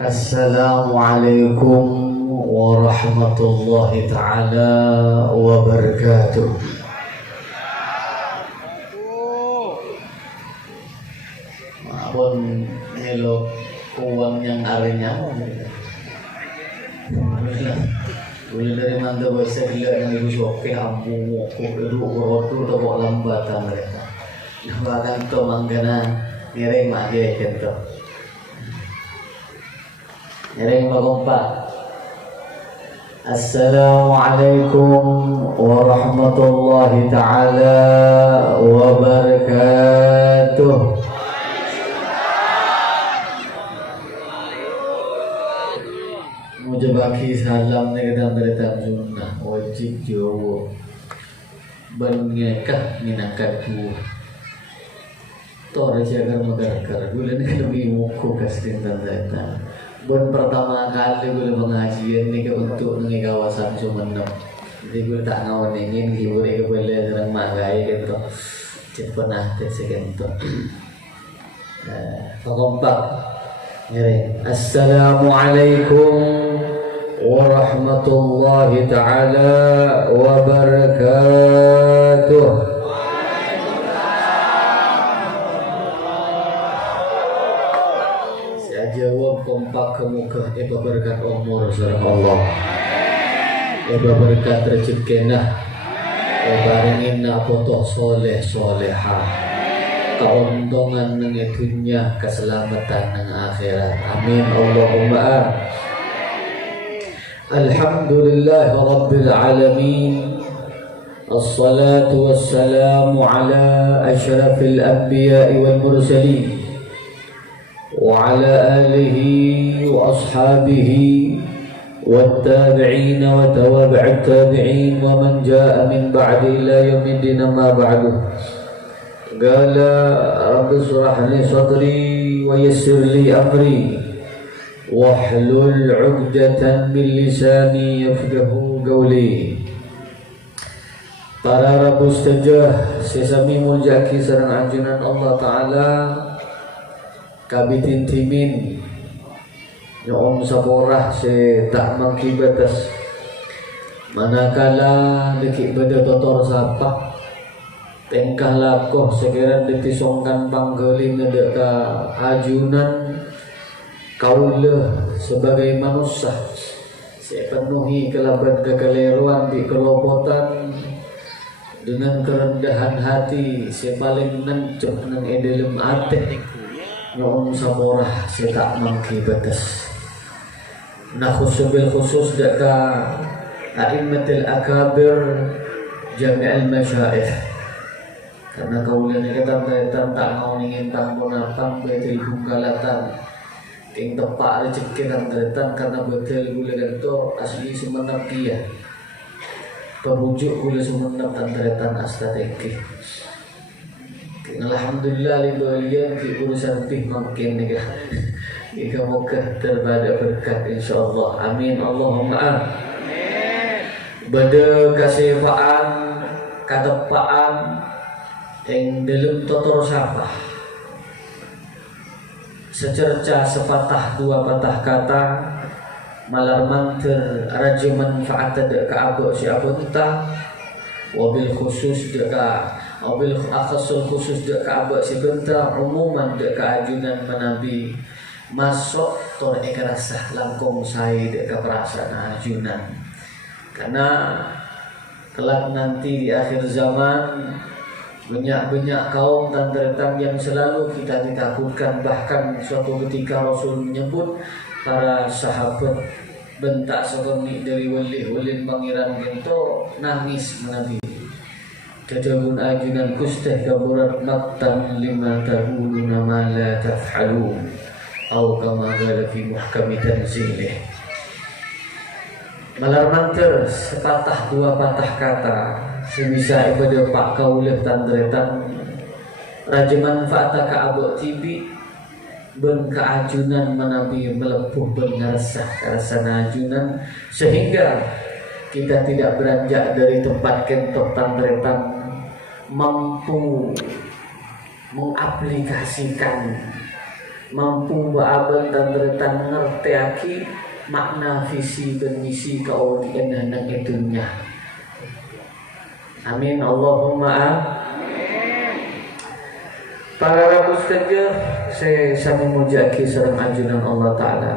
Assalamualaikum warahmatullahi ta'ala wabarakatuh. Maafun melo uang yang arinya. Boleh dari mana bahasa gila yang ibu soke ambu mokok itu rotu atau lambatan mereka. Bahkan tu manggana ngereng aja gitu. Ngereng bagompa. Assalamualaikum warahmatullahi ta'ala wabarakatuh. Mujabaki salam negara berita sunnah wajib Jawa bengekah minakaku tor jaga magar bulan ini lebih muku kasih tanda. Bon pertama kali gue pengajian ni untuk nengi kawasan Sumenep. Jadi gue tak ngawinin hibur ke boleh serang magai gitu. Cepat nanti segitu. Kompak. Assalamualaikum warahmatullahi taala wabarakatuh. Jawab kompak ke muka eba berkat umur sareng Allah, eba berkat rezeki nah, eba ringina foto soleh solehah, keuntungan nang dunia, keselamatan nang akhirat. Amin Allahumma. Alhamdulillah Rabbil alamin. Assalatu wassalamu ala asyrafil anbiya'i wal mursalin وعلى آله وأصحابه والتابعين وتوابع التابعين ومن جاء من بعد إلى يوم الدين ما بعد. قال رب اشرح لي صدري ويسر لي أمري واحلل عقدة من لساني يفقه قولي. Para Rabu stajah sesami muljaki sareng anjunan Allah Ta'ala kabitin timin nyoom saborah se tak mangkibatas manakala deki beda totor sapa tengkah lakoh sekiran ditisongkan panggeling ngedeka ajunan kaula sebagai manusia sepenuhi kelabat kekeliruan di kelopotan dengan kerendahan hati sepaling nancep nang edelem ate nyoom saborah setak mangki batas. Nah khusus deka a'immatil akabir jami'al masyaikh. Karena kaulan kita tak mau ingin tampun apang betul bungkalatan ing tepak rezeki dan teretan karena betul gula itu asli Sumenep dia. Pemujuk gula Sumenep dan teretan astrategi. Alhamdulillah libalian ki urusan tih makin nih kan. Ika moga terbada berkat insyaallah. Amin Allahumma amin. Bada kasifaan kadepaan yang dalam totor sapa. Secerca sepatah dua patah kata malar manter raja manfaat ada ke abok si abunta wabil khusus deka wabil akhasul khusus deka abok si benta umuman deka ajunan menabi masuk tor ekarasah langkong saya deka perasaan ajunan karena kelak nanti di akhir zaman banyak kaum dan teretang yang selalu kita ditakutkan, bahkan suatu ketika Rasul menyebut para sahabat bentak sekenik dari wali-wali pangeran gento nangis menabi tadabun ajunan kusteh kaburat maktan lima tahuluna ma la taf'alun atau kama qala fi muhkami tanzilih. Malar manter sepatah dua patah kata sebisa ibadah pak kaulih tandretan raja manfaat ka abok tibi ben keajunan menabi melepuh ben ngerasah karasana ajunan sehingga kita tidak beranjak dari tempat kentok tandretan mampu mengaplikasikan mampu baaban tandretan ngertiaki makna visi dan misi kaudian hendak itunya. Amin Allahumma amin. Para rabu saja saya sami mujaki sareng ajunan Allah Ta'ala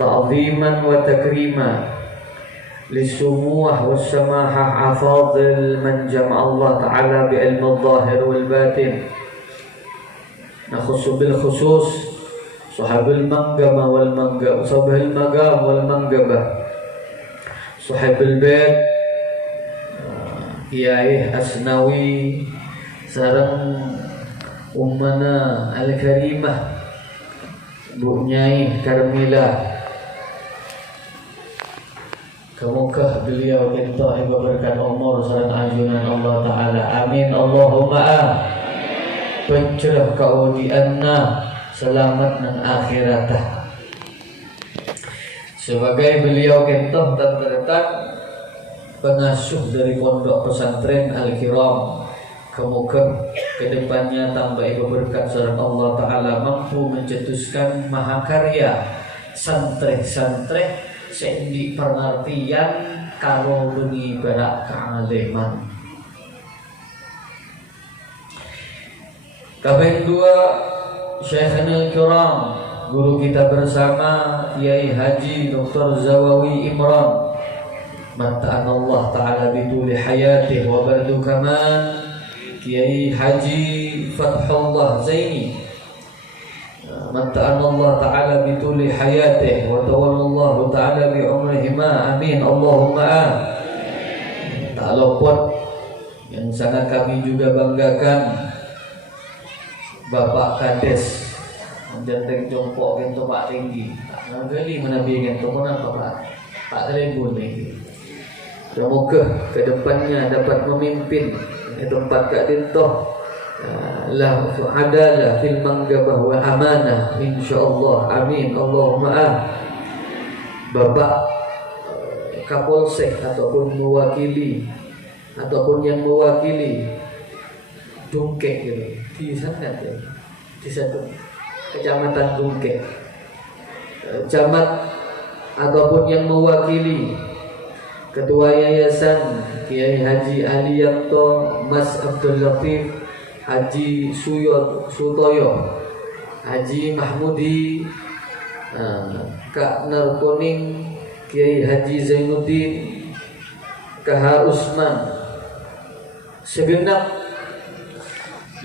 ta'ziman wa takrima lisumuh wassamahah afadil man jama' Allah Ta'ala bi'ilmi al-zahir wal-batin nakhussu bil khusus sahabil manggama wal manggam sahabil magam wal manggabah sahabil bait Kiai Asnawi sareng ummana al-karimah Bu Nyai Karmila. Semoga beliau kita berkat umur sareng ajunan Allah Ta'ala. Amin Allahumma amin. Pencerah kaudianna selamat nang akhiratah. Sebagai beliau kita terdekat pengasuh dari pondok pesantren Al-Kiram, semoga kedepannya tambah berkat sareng Allah Ta'ala mampu mencetuskan mahakarya santri-santri sendi pengertian kalau bengi berak kealiman. Kabeh dua Syekhul Kiram, guru kita bersama Kiai Haji Dr. Zawawi Imran, mata'an Allah Ta'ala bituli hayatih wa bardu kaman Kiai Haji Fathullah Zaini, mata'an Allah Ta'ala bituli hayatih wa tawallallahu Ta'ala bi umrihima. Amin Allahumma amin. Tak luput yang sangat kami juga banggakan Bapak Kades menjenteng jongkok gitu Pak tinggi tak ngali menabi gitu kenapa Pak tak teribun lagi. Semoga kedepannya dapat memimpin di tempat Kak Dintoh lah adalah fil manggabah wa amanah insyaallah. Amin Allahumma amin. Bapak Kapolsek ataupun mewakili ataupun yang mewakili Dungkek gitu di sana ya, di satu kecamatan Dungkek, camat ataupun yang mewakili Ketua Yayasan Kiai Haji Aliyanto Mas Abdul Latif Haji Sutoyo Haji Mahmudi Kak Narkoning Kiai Haji Zainuddin Kak Usman, segenap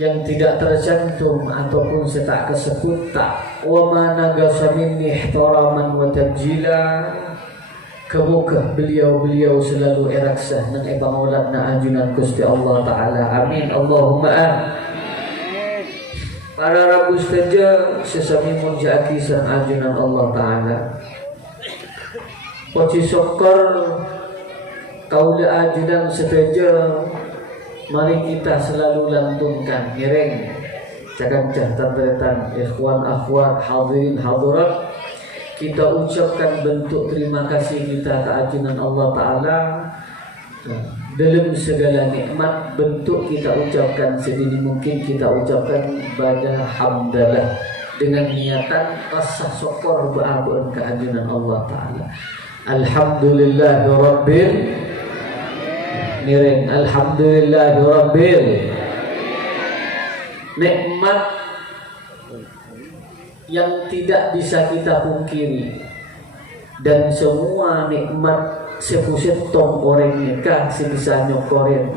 yang tidak tercantum ataupun setak kesebut tak wa managasa minni ihtiraman wa tabjila. Kemoga beliau selalu eraksah nang eba mauladna ajunan Gusti Allah Ta'ala. Amin Allahumma amin. Para rabu saja sesami munjaki sang ajunan Allah Ta'ala. Poci syukur kaula ajunan sedaja. Mari kita selalu lantunkan ngereng cakancah tandretan ikhwan akhwat hadirin hadirat, kita ucapkan bentuk terima kasih kita ke ajunan Allah Ta'ala dalam segala nikmat. Bentuk kita ucapkan sedini mungkin kita ucapkan pada hamdalah dengan niatan rasa syukur berabun ke ajunan Allah Ta'ala. Alhamdulillahirabbil Miring alhamdulillahirabbil nikmat yang tidak bisa kita pungkiri, dan semua nikmat sepuset tong orang nikah sebisa nyokorin.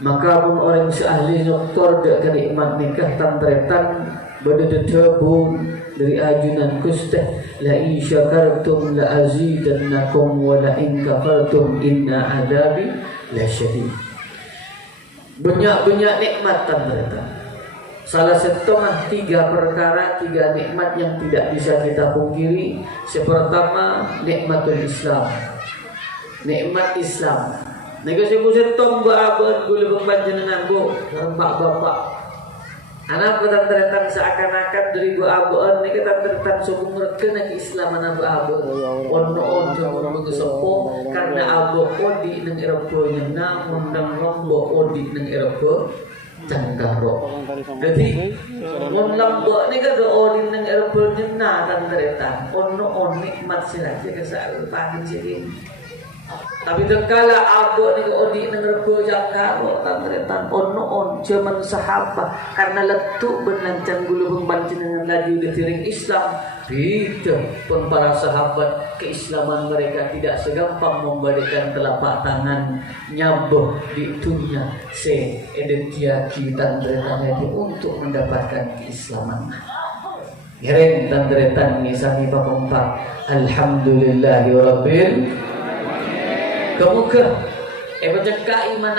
Maka pun orang seahli nyokor dak kenikmat nikah tantretan bededebun dari ajunan Gusti la in syakartum la azidannakum wa la in kafartum inna adabi la syadid. Banyak-banyak nikmat tantretan. Salah setengah 3 perkara, 3 nikmat yang tidak bisa kita pungkiri. Pertama, nikmatul Islam. Nikmat Islam. Negosiasi tong baabon gula panjenengan bu, bapak-bapak. Anak petantretan seakan-akan dari baabon ni ketantretan sokong rekena ke Islam anak baabon. Ono jono mengesopo karena abo odi nang Eropa nyena undang lombo odi nang Eropa Canggaro. Jadi mun lambok ni kan doolin nang erbel jenah tan teretan. Ono nikmat siraje kesal pagi sirin. Tapi dengkala abok ni odi nang erbel Canggaro tan teretan ono jaman sahabat karena letuk benancang guluhung panjenengan lagi ditiring Islam. Beda pun para sahabat keislaman mereka tidak segampang membalikan telapak tangan nyabuh di dunia se edetiaki tandretan itu untuk mendapatkan keislaman. Gereng tandretan ngisani papempat alhamdulillahirabbil kemuka baca iman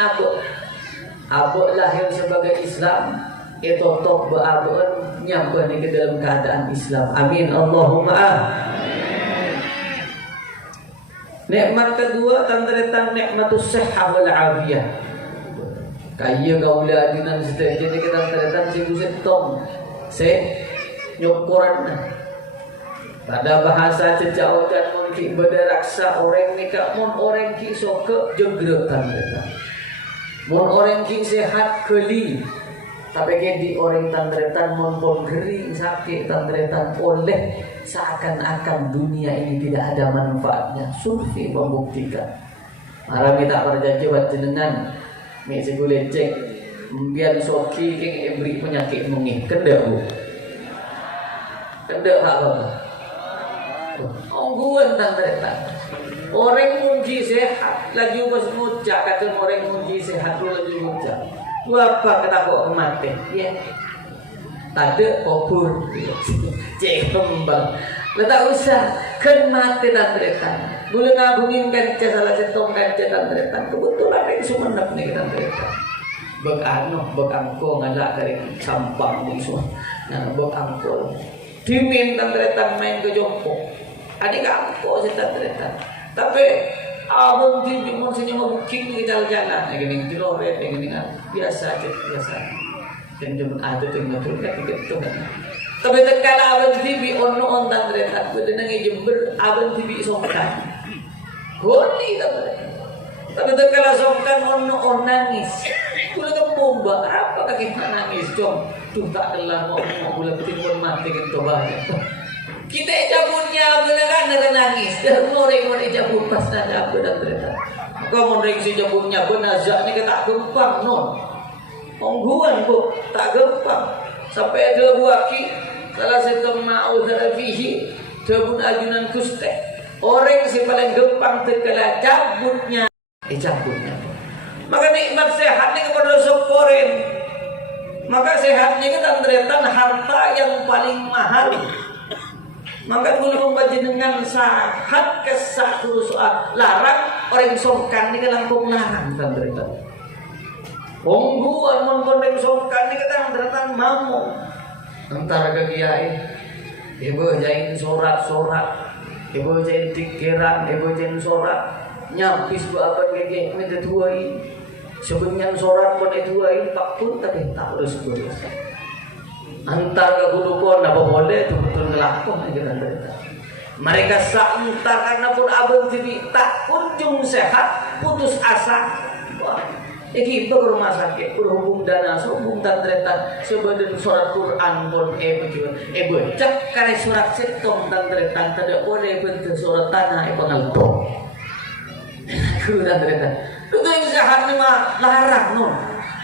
abok lahir sebagai Islam itu top berabun nyampe ke dalam keadaan Islam. Amin Allahumma amin. Nikmat kedua tandretan nikmatus sihah wal afiyah. Kaya gaula adinan sedaya jadi kita tandretan sibu setong se nyokoran. Pada bahasa cecau dan mungkin bederaksa orang nikah mun orang ki soke jegrek tandretan. Mun orang ki sehat keli. Tapi di orang tandretan monpon gering sakit tandretan oleh seakan-akan dunia ini tidak ada manfaatnya. Survei membuktikan. Mara kita berjanji buat jenengan mi segule cek mbian soki keng ebri penyakit mengih kendek bu. Kendek Pak Bapak. Ongguan tandretan. Orang muji sehat lagi pas ngucap kata orang muji sehat lagi ngucap. Apa kata kok mati? Ya, tade kubur, cek kembang. Letak usah kan mati tandretan. Boleh ngabungin kan salah setong kan tandretan. Kebetulan ini sumenep nih tandretan. Bekangko ngalak dari sampang musuh. Nah bekangko. Dimin tandretan main ke jompo. Adik angko si tandretan. Tapi abang di mun sini mau booking di jalan-jalan, gini kiloret, gini kan biasa aja biasa. Dan cuma ada tuh ngatur kan gitu kan. Tapi terkala abang TV on tandretan, betul nanti Jember abang TV songkan. Goni tandretan. Tapi terkala songkan on nangis. Kulo kembomba apa kaki nangis jom. Tuh tak kelar mau boleh betul mati gitu banyak. Kita cabutnya beneran nangis. Dan orang cabut pas nada apa dan ternyata. Kau mereksi cabutnya benazak ni tak gempang non. Ongguan bu tak gempang. Sampai ada buaki salah satu ma'udhara fihi cabut ajunan kuste. Orang si paling gempang terkala cabutnya. Cabutnya. Maka nikmat sehat ni kepada sokorin. Maka sehatnya kita ternyata harta yang paling mahal. Maka kalau membaca dengan sahat kesah soal larang orang songkan ni kelangkung larang tandretan. Ongguan orang songkan ni tandretan mamu. Antara kegiatan, ibu jain sorat, ibu jain tikiran, ibu jain sorat, nyapis buat apa kegi minta tuai. Sebenarnya sorat pun tuai tak pun tapi tak harus berdosa. Antar ke gulukon apa boleh itu betul ngelakukan kita cerita. Mereka antar karena pun abang TV tak kunjung sehat, putus asa. Wah, iki ke rumah sakit, berhubung dana, hubung tandretan, sebadan surat Quran pun cek karena surat setong tandretan tidak boleh bentuk surat tanah pengalto. Kuda tandretan. Itu yang sehat ni mah larang non.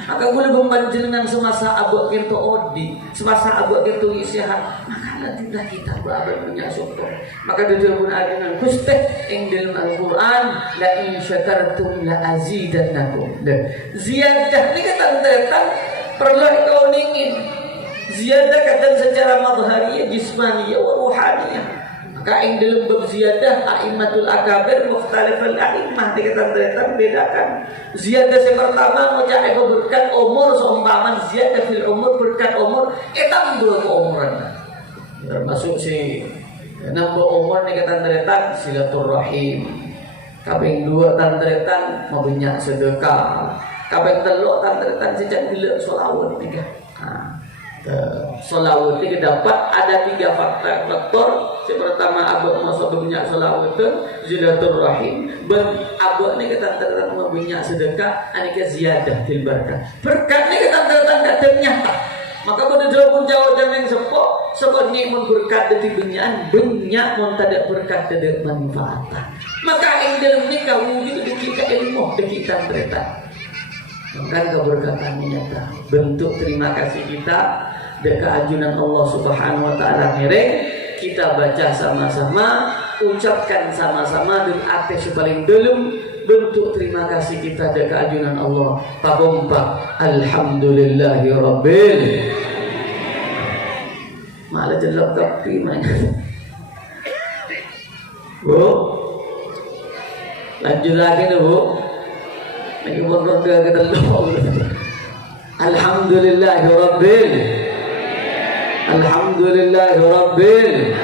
Maka boleh membanjengan semasa abuk kita odi, semasa abuk kita sehat, maka nantilah kita berabad punya syukur. Maka dia pun ada Gusti yang dalam Al-Quran, la in syakartum la azidannakum. Ziyadah ni kata tentang perlu kau ingin. Ziyadah kata secara madhariyah, jismaniyah, wa ruhaniyah. Maka yang dalam bab ziyadah a'immatul akabir mukhtalifal a'immah dikatakan bedakan. Ziyadah yang pertama mencapai berkat umur seumpaman ziyadah fil umur berkat umur tambah keumuran. Termasuk si nambah umur dikatakan silaturahim. Kaping 2 tandretan mabanyak sedekah. Kaping 3 tandretan sejak gila sholawat nikah. Solawat ini dapat ada 3 faktor. Yang pertama abad masa berminyak solawat zilaturrahim. Ben abad ni kita terang berminyak sedekah. Anika ziyadah fil barakah. Berkat ni kita terang kadang nyata. Maka pada jawab yang sepok nikmat berkat dari benyak mun tak berkat dari manfaatan. Maka yang dalam nikah wujud kita ilmu kita tereta. Maka keberkatan nyata. Bentuk terima kasih kita dekat ajunan Allah Subhanahu wa taala mereng kita baca sama-sama, ucapkan sama-sama dengan hati paling dalam bentuk terima kasih kita dekat ajunan Allah. Pagompa alhamdulillahirabbil malah jelek kapi main. Bu, lanjut lagi nih bu. Lagi bodoh ke telur. Alhamdulillahirabbil Alhamdulillahirabbil.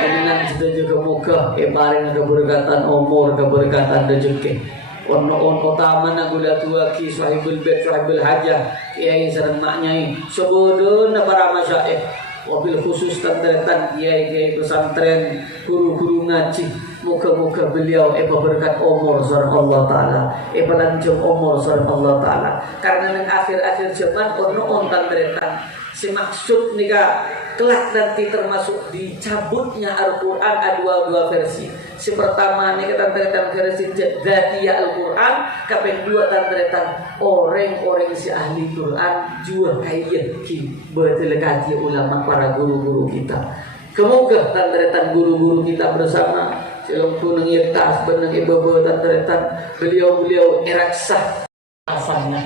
Dengan setuju ke muka paring keberkatan umur, keberkatan rezeki. Ono utama na gula tua ki sahibul bait sahibul hajah kiai sareng maknyai sebodona para masyayikh. Wabil khusus tentang kiai pesantren, guru-guru ngaji, muka-muka beliau berkat umur sareng Allah taala, lanjut umur sareng Allah taala. Karena nang akhir-akhir zaman ono tentang si maksud nika kelak nanti termasuk dicabutnya Al-Quran ada dua versi. Si pertama nika tentang versi dzatiyah Al-Quran, kaping dua tentang orang-orang si ahli Quran jua kaya ki bertelekati ulama para guru-guru kita. Kemoga tentang guru-guru kita bersama silong puneng tas beneng ibu tentang beliau-beliau eraksah asalnya.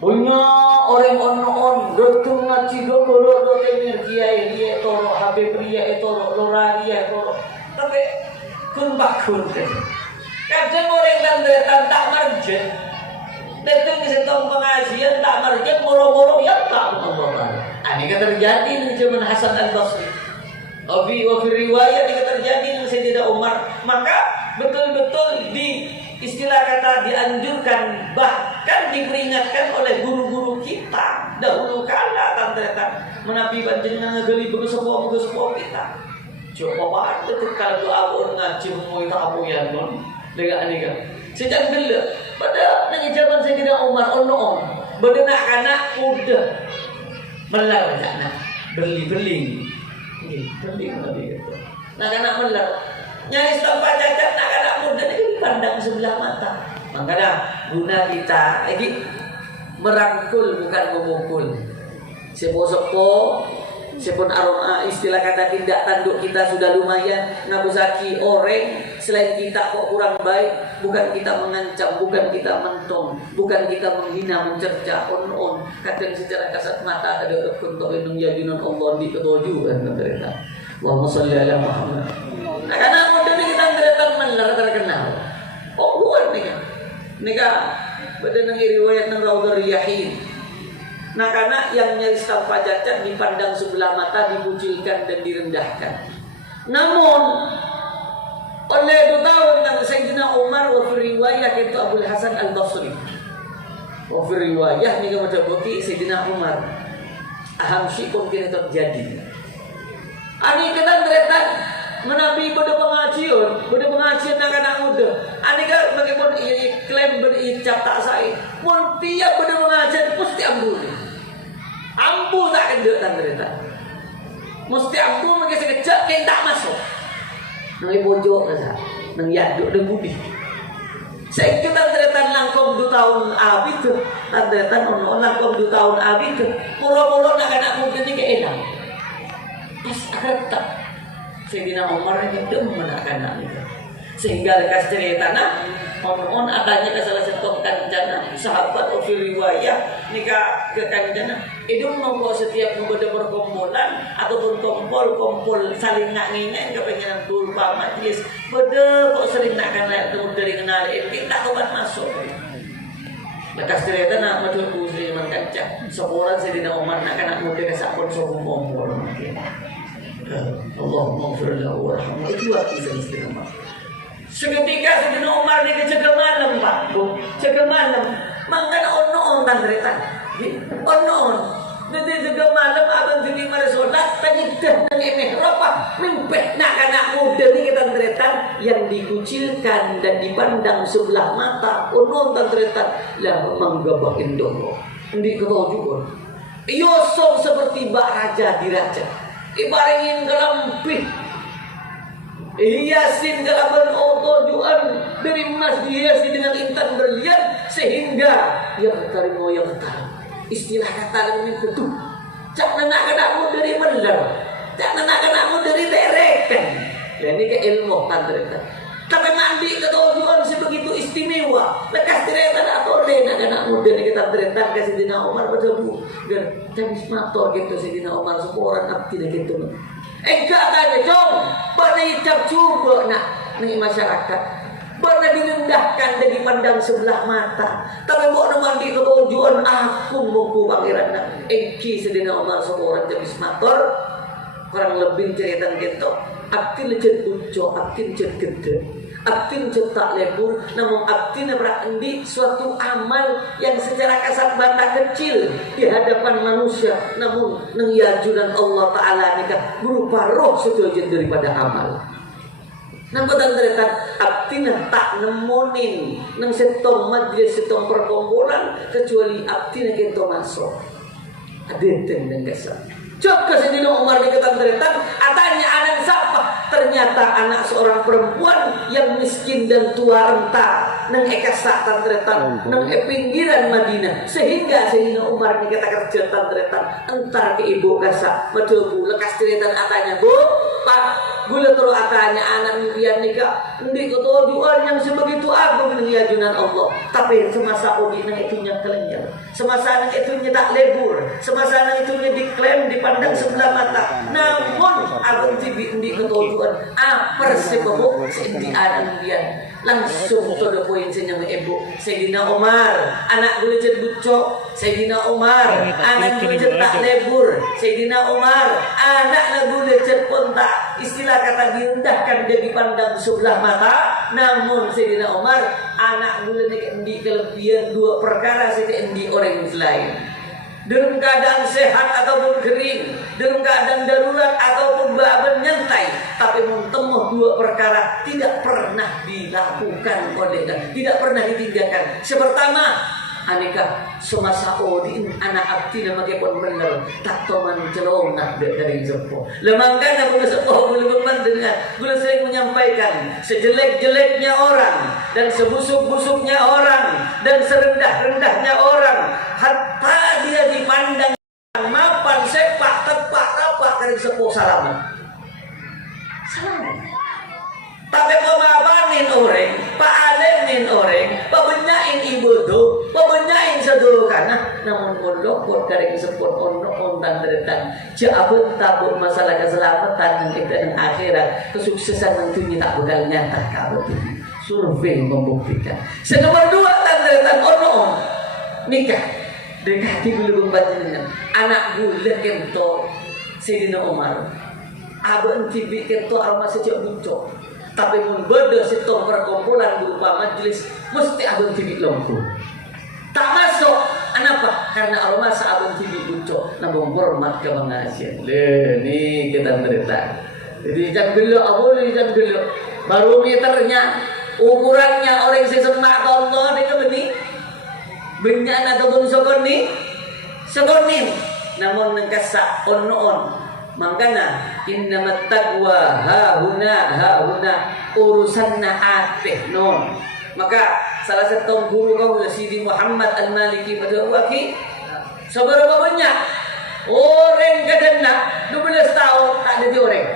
Punya orang on betul ngaji dulu dengar kiai toro habib ria toro loraria toro tapi kun bakun kadang orang dan tak marjen datang ke setong pengajian tak marjen moro-moro ya tak Allah. Ini terjadi di zaman Hasan Al-Basri. Wafi riwayat ini terjadi di Sayyidina Umar. Maka betul-betul di istilah kata dianjurkan, bahkan diperingatkan oleh guru-guru kita dahulu kala tantretan menabi panjenengan ngegeli begesepo kita. Coba banget kalau doa ngaji mau itu apa ya non dengan ini kan. Sejak dulu pada nang zaman Sayyidina Umar ono pada anak muda melar anak beli nabi itu. Anak melar nyaris tanpa cacat anak muda itu pandang sebelah mata. Makanya guna kita ini merangkul bukan memukul. Sepo-sepo sepun aroma istilah kata tindak tanduk kita sudah lumayan ngabusaki orang selain kita kok kurang baik, bukan kita mengancam, bukan kita mentong, bukan kita menghina, mencerca on kadang secara kasat mata ada untuk indung yajunan Allah di ketujuh kan mereka. Allahumma sholli ala Muhammad. Nah, karena mudah ni kita melar terkenal. Oh buat nika pada nang riwayat nang Raudhar Riyahin. Nah karena yang nyaris tanpa cacat dipandang sebelah mata, dikucilkan dan direndahkan. Namun oleh 2 tahun tentang Sayyidina Umar wa fi riwayah itu Abu Hasan Al-Basri. Wa fi riwayah ni kepada bukti Sayyidina Umar. Aham syikun kini terjadi. Ani ketan teretan menabi pada pengajian anak muda. Ani kan bagaimana klaim bericap tak saya. Pun tiap pada pengajian mesti ambu tak kena tanda. Mesti ambu mungkin sekejap kita tak masuk. Nang bojok saja, nang yaduk dan budi. Saya kita tanda langkong 2 tahun abis tu, tanda ono langkong 2 tahun abis tu. Mula-mula nak anak muda ni keenam. Pas ada Sayyidina Umar ini memenangkan anak itu. Sehingga lekas cerita on adanya ke salah satu kancana sahabat of riwayah nikah ke kancana itu mau setiap membuat perkumpulan ataupun kumpul saling nak ngingen kepengenan turba majlis beda kok sering nak kenal temu dari kenal kita kawan masuk lekas cerita nak macam pusri mancanca seorang Sayyidina Umar nak anak muda ke sapun sokong kumpul Allahumma ighfir lahu warhamhu itu kisah Sayyidina Umar. Seketika Sayyidina Umar ni jaga malam Pak, jaga malam. Mangkan ono-on tandretan. Ono-on. Nanti juga malam abang jadi marasolat tanyidah nang emeh apa mimpeh nak anak muda ni kita teretan yang dikucilkan dan dipandang sebelah mata unon teretan lah menggabak Indonesia. Ndi ketahu juga. Yosong seperti bak raja diraja. Ibaringin kelampih. Hiasin kelaban otojuan dari emas dihiasi dengan intan berlian sehingga yang tarimo yang tahu. Istilah kata ini betul. Jangan anak-anakmu dari meler, jangan anak-anakmu dari terekan. Dan ini ke ilmu tantreta. Tapi mandi ketojuan sebegitu istimewa. Lekas teretan atau lain anak-anak muda ni kita teretan ke Sidina Umar berdebu. Dan jamis mator gitu Sidina Umar seorang abdi dah gitu. Enggak tanya jom, pernah icap cuba nak ni masyarakat. Pernah direndahkan dan dipandang sebelah mata. Tapi mau mandi ketujuan aku muku pangeran nak. Engki Sidina Umar seorang jamis mator. Kurang lebih cerita gitu. Aktin lecet uco, aktin lecet gede. Aktin cetak lebur, namun aktin berendi suatu amal yang secara kasat mata kecil di hadapan manusia, namun nengyajunan Allah Ta'ala nikah berupa roh setuju daripada amal. Nampak tanda-tanda aktin tak nemonin nang setong majlis setong perkumpulan kecuali aktin kento masuk. Adenten dan kasar. Coba Sidina Umar dikatakan atanya anak siapa? Ternyata anak seorang perempuan yang miskin dan tua renta nang ekasa tantretan nang pinggiran Madinah sehingga Sidina Umar dikatakan kerja tantretan entar ke ibu kasa medebu lekas ceretan atanya bu pak gula terus atanya anak mimpian nikah ndi ketujuan yang sebegitu agung dengan yajunan Allah tapi semasa odi nang itunya kelenyap semasa nang itunya tak lebur semasa nang itunya diklaim dipandang sebelah mata namun agung tibi ndi ketujuan persebabuk sendi anak mimpian langsung todo poin senyum ibu Sayyidina Umar anak gula jet bucok Sayyidina Umar anak gula jet tak lebur Sayyidina Umar anak gula jet pun tak istilah kata direndahkan dia dipandang sebelah mata namun Sayyidina Umar anak gula di kelebihan dua perkara sehingga di orang lain dalam keadaan sehat ataupun kering, dalam keadaan darurat ataupun bahan nyantai, tapi mentemuh dua perkara tidak pernah dilakukan oleh dan tidak pernah ditinggalkan. Sepertama, aneka semasa odin anak abdi nama kepon bener tak toman celong nak dari jempo. Lemangkan aku sepuh belum mendengar, gula sering menyampaikan sejelek-jeleknya orang dan sebusuk-busuknya orang dan serendah-rendahnya orang, hatta dia dipandang mapan sepak tepak rapat dari sepuh salaman. Salaman. Tapi pemapanin orang, paalemin orang, pabenyain ibu tu, pabenyain sedukan. Namun pondok dari kesempur pondok ontan teretan. Jabut tabut masalah keselamatan dan kita dan akhirat kesuksesan tentunya tak bakal nyata kabut. Survei membuktikan. Senomor dua tanteretan on nikah. Dekati gula pembantinan. Anak gula kento Sayyidina Umar. Abang tibi kento aroma sejak buncok. Tapi mun beda setong perkumpulan berupa majelis mesti abang tibi lompu. Tak masuk. Kenapa? Karena aroma abang tibi buncok nabung hormat ke pengajian. Le, ni kita cerita. Jadi jam dulu abuli jam dulu. Barometernya ukurannya orang sesemak Allah ni ke beni. Benyan ataupun sokoni. Sokonin. Namun nengkasak on. Makanya innamat taqwa hauna urusanna atih non. Maka salah satu guru kau Sidi Muhammad Al-Maliki Badawaki seberapa banyak orang kadang-kadang 12 tahun tak ada orang.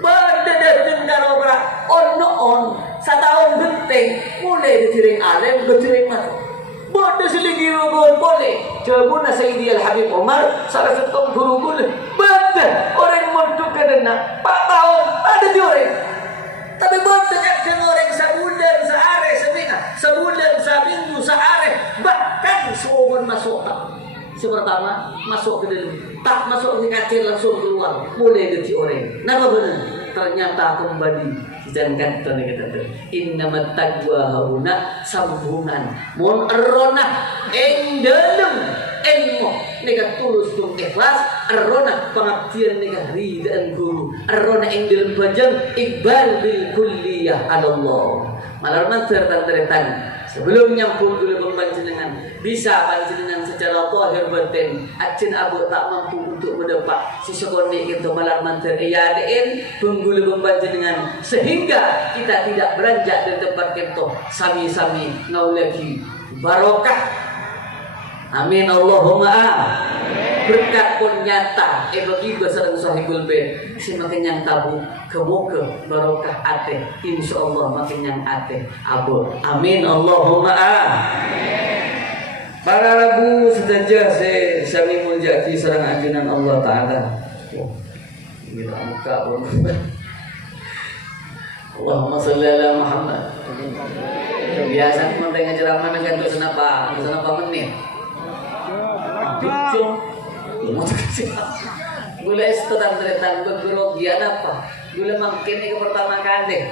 Berdedet karo ora on setahun genting mulai ditiring alim ditiring masuk. Bodoh seligi rukun boleh. Jawabuna Sayyidi Al-Habib Umar salah satu guru boleh. Betul orang montuk kadena 4 tahun ada di orang. Tapi bodoh kan orang sebulan seare seminggu, sebulan seminggu seare bahkan seumur masuk tak. Pertama masuk ke dalam, tak masuk ke kacir langsung keluar. Mulai dari orang. Nama benar. Ternyata kembali dijangan tadi kata innamat taqwa hauna sambungan mun erona ing dalem ilmu nika tulus tung ikhlas arrona pangabdian nika ridaan guru arrona ing dalem bajang iqbal bil kulliyah Allah malarman tertanteretan sebelum nyampun dulu panjenengan bisa panjenengan secara zahir batin acin abu tak mampu untuk mendapat sisekone itu malarman teriyadein penggulu panjenengan sehingga kita tidak beranjak di tempat kita sami-sami ngaulaki barokah. Amin Allahumma berkat pun nyata begitu sareng sahibul bait semakin yang tabu kemuka barokah ate insyaallah makin yang ate abu amin Allahumma para rabu sedaja saya sami muljaki sareng ajunan Allah taala gila muka pun Allahumma sholli ala Muhammad biasa mendengar ceramah dengan senapa menit Bicung, gula setengah teretan bergerogian apa? Gula makin ini pertama kali,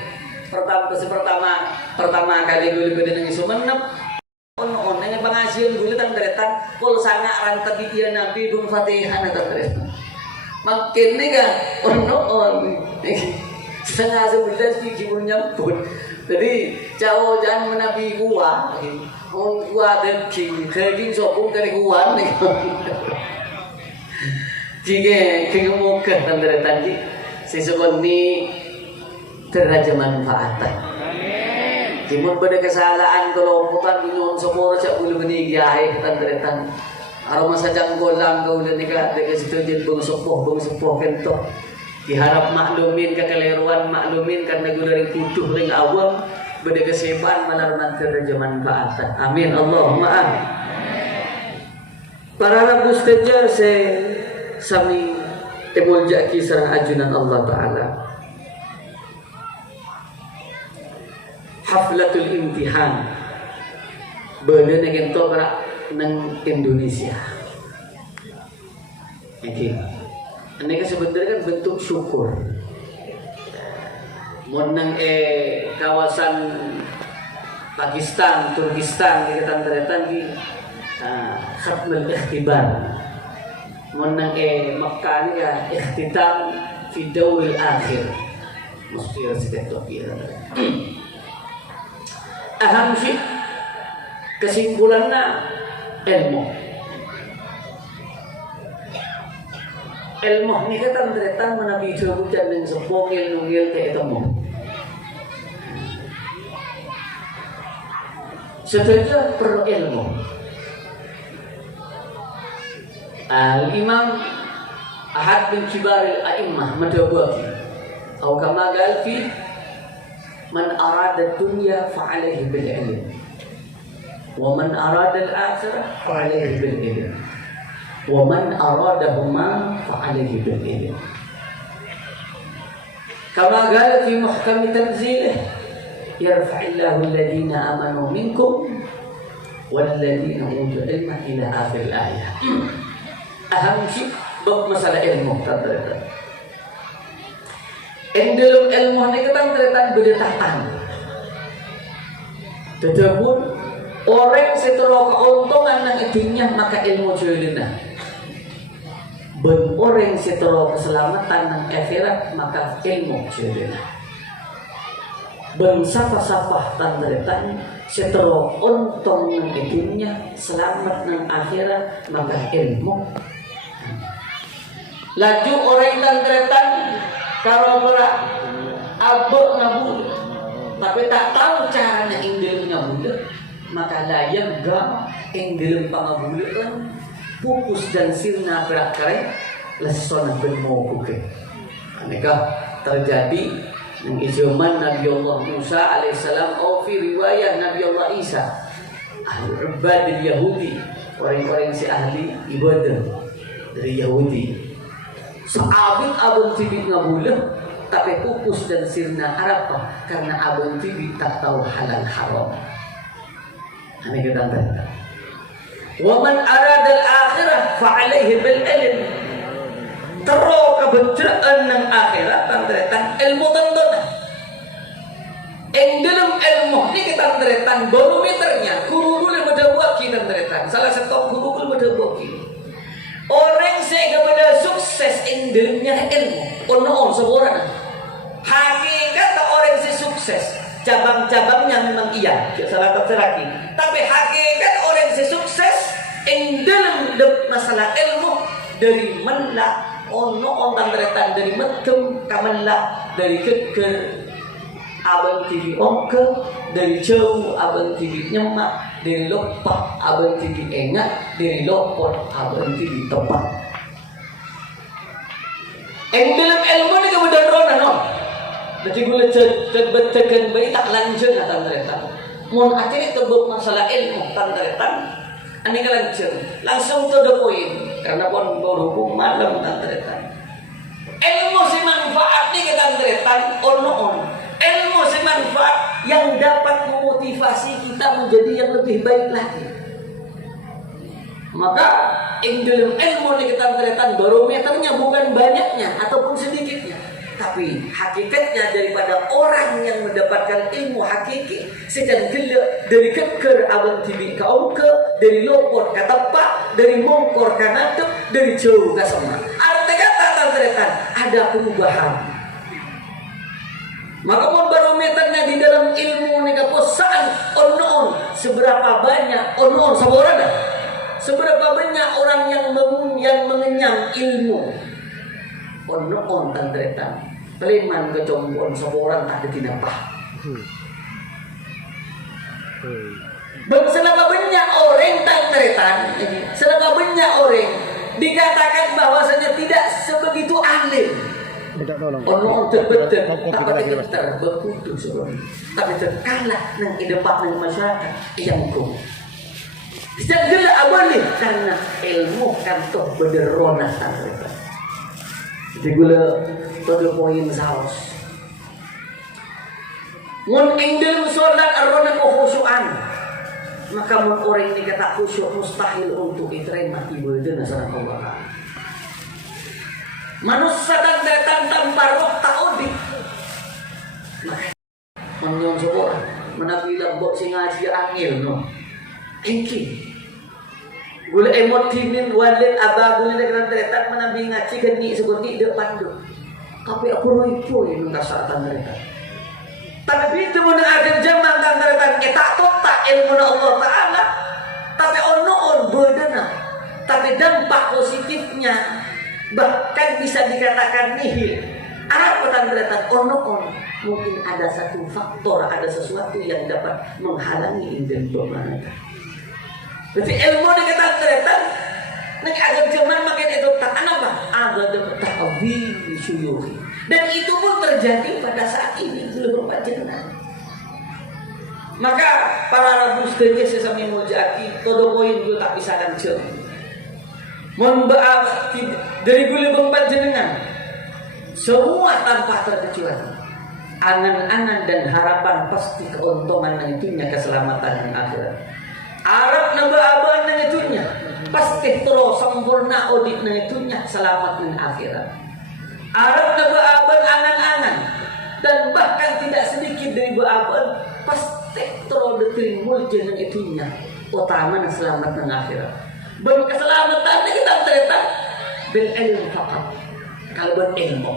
pertama kali gula beda dengan sumenep. On nanya pengasihan gula tang teretan, kol sangat rantai dia nabi bung fatihah nata teretan. Makin ini kan on, setengah sebelas gigi nyampun. Jadi jauh jangan menabi gua. Gua daging sopung kali gua nih. Jika muka tanda tadi sesuatu ni teraja manfaatan. Timun pada kesalahan kalau bukan dunia semua cak bulu benih jahit tanda aroma sajang golang kau dan nikah dekat situ jadi bung sepuh kento. Diharap maklumin kekeliruan maklumin karena gue dari putuh ring awam beda kesepan malarman teraja manfaatan. Amin Allahumma para rabu sejajar saya sami temuljaki sareng ajunan Allah Ta'ala haflatul imtihan bener negen tokrak nang Indonesia ini kan sebenarnya kan bentuk syukur monang kawasan Pakistan, Turkistan di ketan-ketan di khatmul ikhtibar monang Makkah ni ya ikhtitam fi dawil akhir mesti arsitektur kira aham sih kesimpulannya ilmu ni ketan-ketan menabi hujan dan sepongil nungil ke etemu setuju perlu ilmu. Al-Imam Ahad bin Kibar al-A'immah madhabati atau kama qala fi man arada dunya fa alayhi bil ilm wa man arada al-akhirah fa alayhi bil ilm wa man aradahuma fa alayhi bil ilm kama qala fi muhkam tanzilih yarfa'illahu alladhina amanu minkum walladhina utul ilma ila akhir ayat. Aham sih bab masalah ilmu tanda-tanda. Dalam ilmu ni tanda-tanda berdetatan. Tetapi orang setelah keuntungan nang dunia maka ilmu jolina. Ben orang setelah keselamatan nang akhirat maka ilmu jolina. Ben sapa-sapa tanda-tanda setelah untung nang dunia selamat nang akhirat maka ilmu. Laju orang tanda-tanda kalau berak abuk ngabul tapi tak tahu caranya indil ngabul maka layak gam indil pangabulan pupus dan sirna berak kare lesona bermoku ke aneka terjadi di zaman Nabi Allah Musa alaihissalam atau fi riwayat Nabi Allah Isa al-ubad Yahudi orang-orang si ahli ibadah dari Yahudi seabid abun tibit ngabulah tapi pupus dan sirna Arab karena abun tibit tak tahu halal haram. Ini kita tanda. Wa man arada al-akhirah fa alaihi bil ilm. Tero kebencaan ng akhirat tanda ilmu tanda. Yang dalam ilmu ni kita teretan barometernya guru boleh berbuat kita teretan. Salah satu guru boleh berbuat kita. Orang saya kepada sukses yang dalamnya ilmu. Ono seorang. Hakikat orang si sukses cabang-cabangnya memang iya, salah terseraki. Tapi hakikat orang si sukses yang dalam masalah ilmu dari mana ono orang teretan dari metum kamala dari keker abang TV ongke dari jauh abang TV nyemak dari lopak abang TV engat dari lopot abang TV tepat. Yang dalam ilmu ni kemudian rona no. Jadi gula tekan bayi tak lanjut atan teretan. Mun akhirnya tebuk masalah ilmu tan teretan. Ani kelanjut langsung to the point karena pun berhubung malam tan teretan. Ilmu si manfaat ni kita teretan on. Ilmu si manfaat yang dapat memotivasi kita menjadi yang lebih baik lagi. Maka dalam ilmu ni kita teretan barometernya bukan banyaknya ataupun sedikitnya, tapi hakikatnya daripada orang yang mendapatkan ilmu hakiki sedang gelak dari keker abang tibi ke ongke, dari lopot ke tepak, dari mongkor ke nadep, dari jauh ke sama. Arti kata teretan ada perubahan. Maka pun barometernya di dalam ilmu ni keposaan on seberapa banyak on seberapa banyak orang yang mengenyam ilmu on tan teretan peleman kecombon seorang tak ada tinapah. Selama banyak orang tan teretan, selama banyak orang dikatakan bahwasanya tidak sebegitu alim. Ono terbetul tak pada kita berkutu sebelum tapi terkalah nang idepak nang masyarakat yang ku sejak dulu abalik karena ilmu kantor berderona tanpa jadi gula pada poin saus mun dalam solat arona khusyuan maka mun orang ini kata khusyuk mustahil untuk diterima ibadah nasara Allah. Manusia dan datang tanpa roh taudih. Menyong seorang menabilang bok si ngaji angil no. Engki. Gula emotimin walid abah gula dengan datang menabi ngaji geni seperti depan do. Tapi aku roipo yang kasatan mereka. Tapi itu mendengarkan zaman dan datang kita tak ilmu Allah Taala. Tapi on bedana. Tapi dampak positifnya bahkan bisa dikatakan nihil. Apa tanda-tanda on mungkin ada satu faktor, ada sesuatu yang dapat menghalangi indel bermanfaat. Jadi ilmu dikatakan nak ada zaman makin itu tak apa? Ada tahwil syuyukh. Dan itu pun terjadi pada saat ini belum berpanjangan. Maka para rabu sedaja sesami muljaki todo poin itu tak bisa kancel. Dari gula bempat jenengan semua tanpa terkecuali angan-angan dan harapan pasti keuntungan yang itunya keselamatan yang akhirat. Arab naba abang yang itunya pasti terus sempurna audit yang itunya selamat yang akhirat. Arab naba abang angan-angan dan bahkan tidak sedikit dari abang pasti terus diterima yang itunya utama dan selamat yang akhirat. Berkeselamatan kita cerita bil ilmu fakat kalau berilmu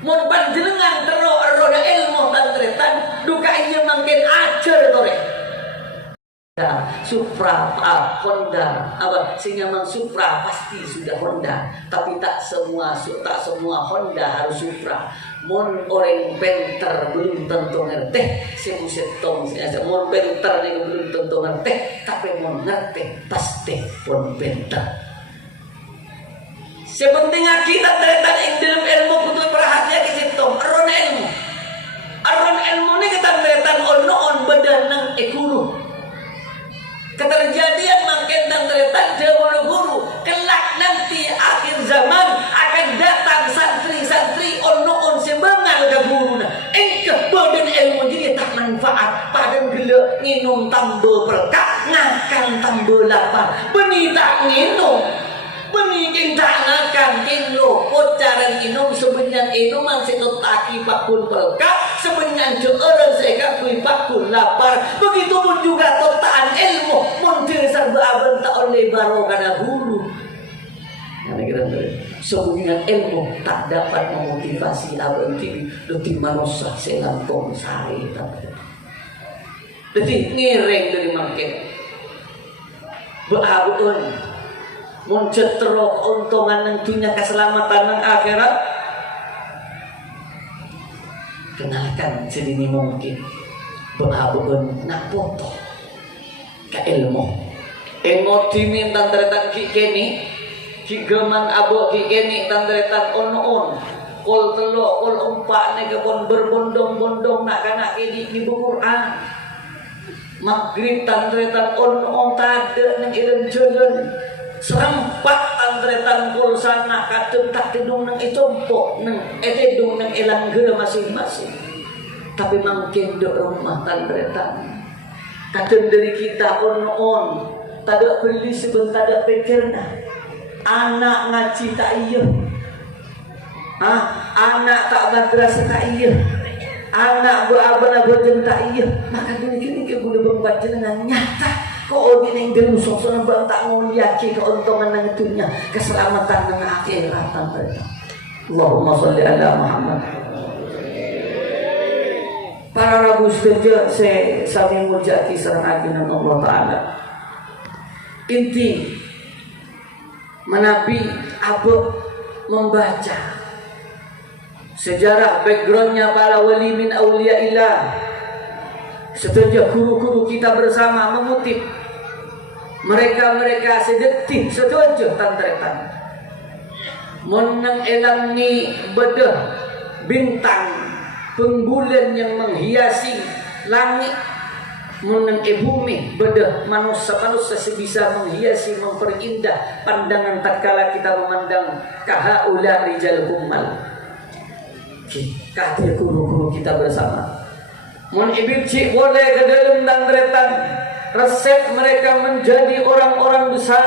mun panjenengan roda ilmu dan cerita duka iya makin ajar tore Supra Honda apa sehingga memang Supra pasti sudah Honda tapi tak semua Honda harus Supra. Mon orang penter belum tentu ngerti semusetong mon penter ni belum tentu ngerti tapi mon ngerti pasti pun penter. Sepenting kita terletak dalam ilmu betul perhatian di situ aron ilmu ni kita terletak on badan ekuru. Keterjadian makin dan terletak jauh guru kelak nanti akhir zaman akan datang santri-santri on sebengal ke guru engkau badan ilmu jadi tak manfaat pada gila minum tambah perkak ngakang tambah lapar benih tak minum benih tak ngakang kinlo pocaran minum sebenarnya minuman sekotaki pakun perkak sebenarnya orang saya kui pakun lapar. Begitu pun juga totaan ilmu muncul serba abang tak oleh baro kana guru. Sebenarnya ilmu tak dapat memotivasi abang tibi lebih manusia selangkong sari. Jadi ngereng dari makin berabun mencetrok keuntungan yang dunia keselamatan yang akhirat. Kenalkan sedini mungkin berabun nak foto ke ilmu diminta teretan kini geman abok kini teretan on kol telo kol umpak ni kebon berbondong-bondong nak kanak kini di Quran maghrib teretan on tade nang ilmu jalan serempak tandretan kursan nak kadung tak tidung nang itompok nang ededung nang elang gera masing-masing. Tapi makin do rumah tandretan kadung dari kita on tada beli sebentar tada pikirna anak ngaji tak iya anak tak madrasah tak iya anak berabana berjen tak iya maka gini ke guna membaca dengan nyata. Kau ini yang sosok bang tak muliaki keuntungan yang itunya keselamatan yang akhirat mereka. Allahumma sholli ala Muhammad. Para rabu setuju saya sami mujaki sareng ajunan Allah Taala. Inti menabi apa membaca sejarah backgroundnya para wali min auliyaillah. Setuju guru-guru kita bersama mengutip mereka sedetik setuju tantretan menang elangi bedah bintang pengbulan yang menghiasi langit menang bumi bedah manusia sebisa menghiasi memperindah pandangan tatkala kita memandang kahaula rijal kummal kata guru-guru kita bersama mun ibibci boleh ke dalam tantretan resep mereka menjadi orang-orang besar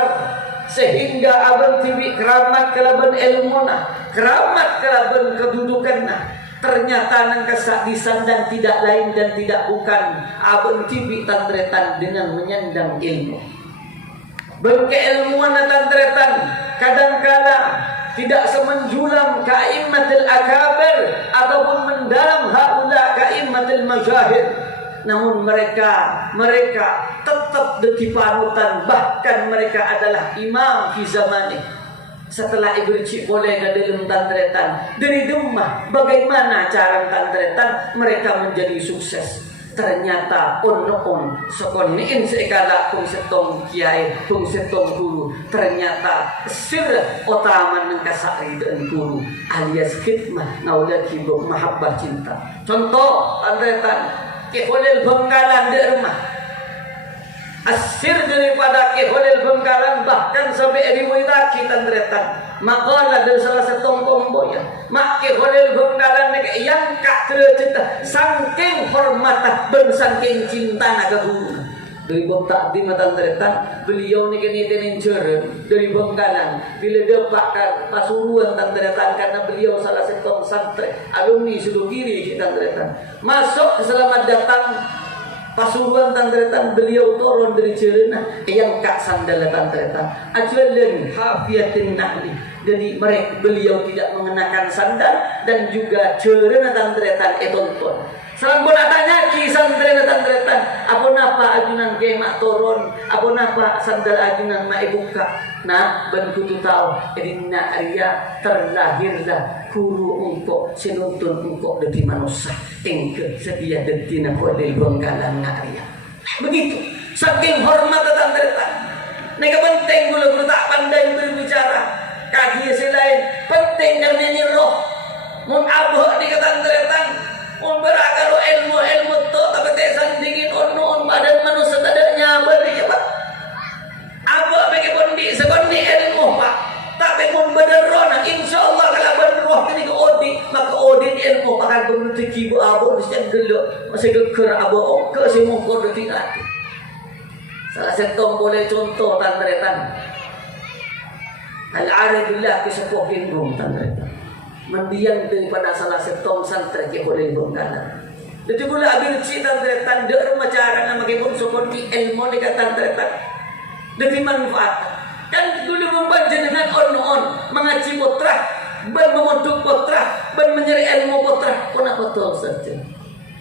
sehingga abang tibi keramat kelaban ilmuna keramat kelaban kedudukanna ternyata nang kesadisan dan tidak lain dan tidak bukan abang tibi tantretan dengan menyandang ilmu bengke ilmuan tantretan kadangkala tidak semenjulang ka'immatul akabir ataupun mendalam haula ka'immatul majahid. Namun mereka tetap dipanutan, bahkan mereka adalah imam fi zamani. Setelah Ibnu Cik boleh ke dalam tantretan dari rumah bagaimana cara tantretan mereka menjadi sukses. Ternyata on sekoniin sekala pung setong kiai pung setong guru ternyata sir utama nang kasari dan guru alias khidmah naula kibuk mahabbah cinta. Contoh tantretan keholel Bengkalan di rumah asir daripada keholel Bengkalan bahkan sampai riwayat kita tantretan makalah dari salah satu kombo ya mak keholel Bengkalan yang kak tercita saking hormat dan saking cinta naga guru dari bang takdim tantretan beliau ni kini tenincer dari Bengkalan bila dia pakar Pasuruan tantretan karena beliau salah satu santri alumni Sulu Kiri kita tantretan masuk selamat datang Pasuruan tantretan beliau turun dari cerena yang kak sandal tantretan ajulan hafiatin nahli jadi mereka beliau tidak mengenakan sandal dan juga cerena tantretan etonton serang pun tanya kisah tantretan apa napa ajunan ke mak turun apa napa sandal ajunan mak buka nah bentuk tu tahu edina Arya terlahirlah guru untuk senuntun untuk dari manusia engke sedia detina kolil Bengkalan Arya begitu saking hormat tantretan nega penting gula tak pandai berbicara kaki selain penting dan nyanyi roh mun abah di ketantretan mun berakal ilmu tu tapi tesan dingin on badan manusia tak nyabar ya pak abah bagi bondi sekondi ilmu pak tapi mun beneran insyaallah kalau beneroh kini ke odi maka odi ilmu pakai bernuti bu abah mesti gelok masih geker abah ke semua kau detingat salah satu boleh contoh tantretan Al-Arabillah kesepuh lindung tantretan mendiang daripada salah satu santri ke boleh Bengkalan Jadi gula abir cita teretan der macara nama kebun sokon di ilmu ni kata teretan. Jadi manfaat. Kan dulu mempanjenengan on mengaji putra, ben memodok putra, ben menyeri ilmu putra. Pun apa betul saja.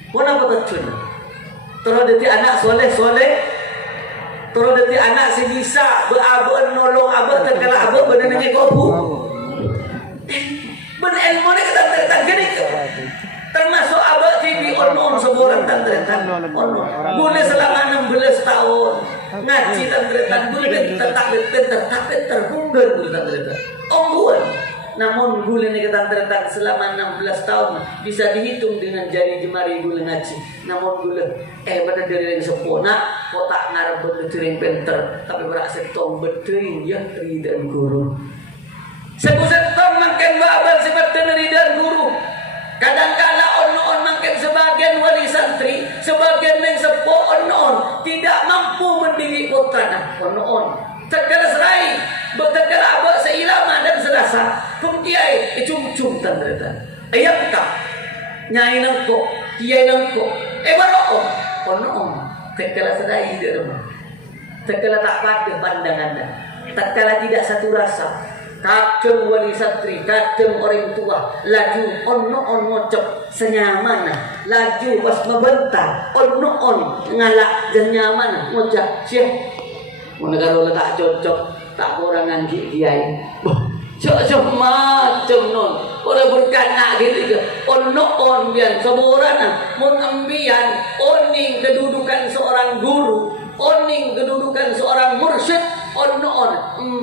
Pun apa betul. Terus detik anak soleh. Terus detik anak si bisa berabon nolong abah terkala abah benar-benar kobu. Ben ilmu ni kata teretan gini. Termasuk abah TV on seorang tantretan on. Boleh selama 16 tahun ngaji tantretan boleh tetap terhunggar boleh tantretan. Ongguan. Namun boleh ni tantretan selama 16 tahun bisa dihitung dengan jari jemari boleh ngaji. Namun boleh pada dari yang sempurna kok tak ngarep betul yang pinter tapi berasa tong betul ya ridha guru. Sebut tong makan babal seperti ridha guru. Kadang-kala on makin sebagian wali santri, sebagian yang sepuh on tidak mampu mendidik putranya on. Terkala serai, terkala abah seirama dan serasa, kumkiai icum-cum tantretan. Ayam kah, nyai nangko, kiai nangko, baru on. Terkala serai di rumah, terkala tak pada pandangannya, terkala tidak satu rasa. Kadang wali santri, kadang orang tua laju on ngocok senyamana, laju pas membentar on ngalak senyamana ngocak syekh mana kalau tak cocok tak kurangan kiai cocok macam non orang berkanak gitu ke on bian seborana mun ambian oning kedudukan seorang guru oning kedudukan seorang mursyid on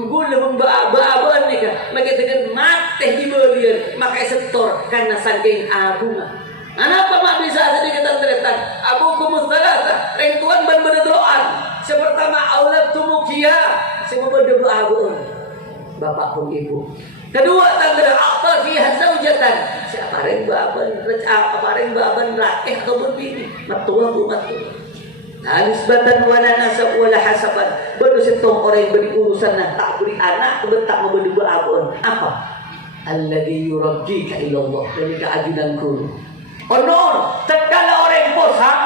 gula membaba ni kan maka tekan mati di belian maka setor karena saking agungnya kenapa mak bisa sedikit tantretan abukum salasa rengtuan ban berdoaan sepertama aulat tumukia semua berdoa agung bapak pun ibu kedua tantretan apa fiha zaujatan siapa reng baban rakeh atau berbini matua bu matua nisbatan wala nasab wala hasaban baru setong orang yang beri urusan tak beri anak tak mau beri abon apa alladhi yurabbika ilallah dari keadilan guru terkala orang bosan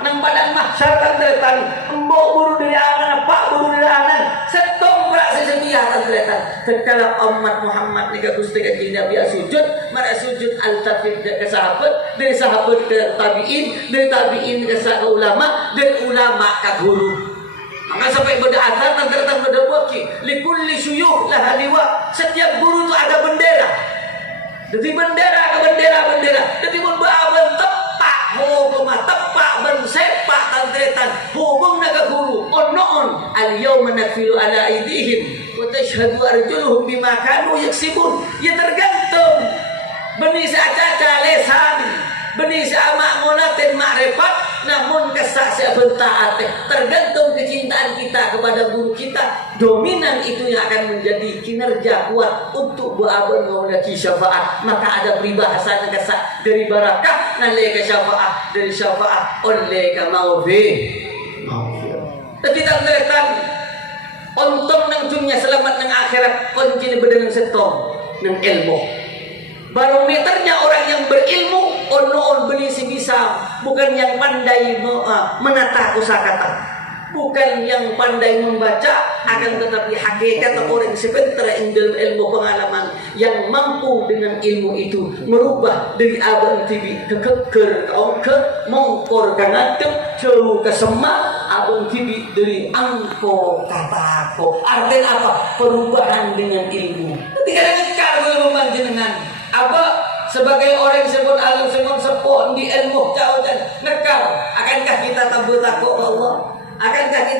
nang padang mahsyar tantretan mbok buru dari anak pak buru dari anak setong berak sesetia tantretan terkala umat Muhammad ni Gusti Kanjeng Nabi sujud mara sujud al-tafid ke sahabat dari sahabat ke tabiin dari tabiin ke ulama dari ulama ke guru maka sampai berdasar tantretan berdawaki likulli syuyukh laha liwa setiap guru itu ada bendera jadi bendera ke bendera jadi mun baaban tepak hukum tepak ban sepak tantretan hubung naga guru on al yauma nakfilu ala aidihim wa tashhadu arjuluhum bima kanu yaksibun ya tergantung benih sacaca lesan benih sama mulatin ma'rifat namun kesak sebentar tergantung kecintaan kita kepada guru kita dominan itu yang akan menjadi kinerja kuat untuk berabad memiliki syafaat maka ada peribahasa yang kesak dari barakah nalai ke syafaat dari syafaat oleh ke maufi tapi tantretan untung nang dunia selamat nang akhirat kunci bedenang setong nang ilmu barometernya orang yang berilmu on beli si bisa bukan yang pandai menata kosakata bukan yang pandai membaca akan tetapi hakikat orang sebentar dalam ilmu pengalaman yang mampu dengan ilmu itu merubah dari abang tibi ke mongkor kangatep jauh ke semak abang tibi dari angko katako artinya apa perubahan dengan ilmu ketika ngekar membanjenengan apa sebagai orang yang sebut alim sepuh di ilmu jauh dan nekal akankah kita takut Allah akankah kita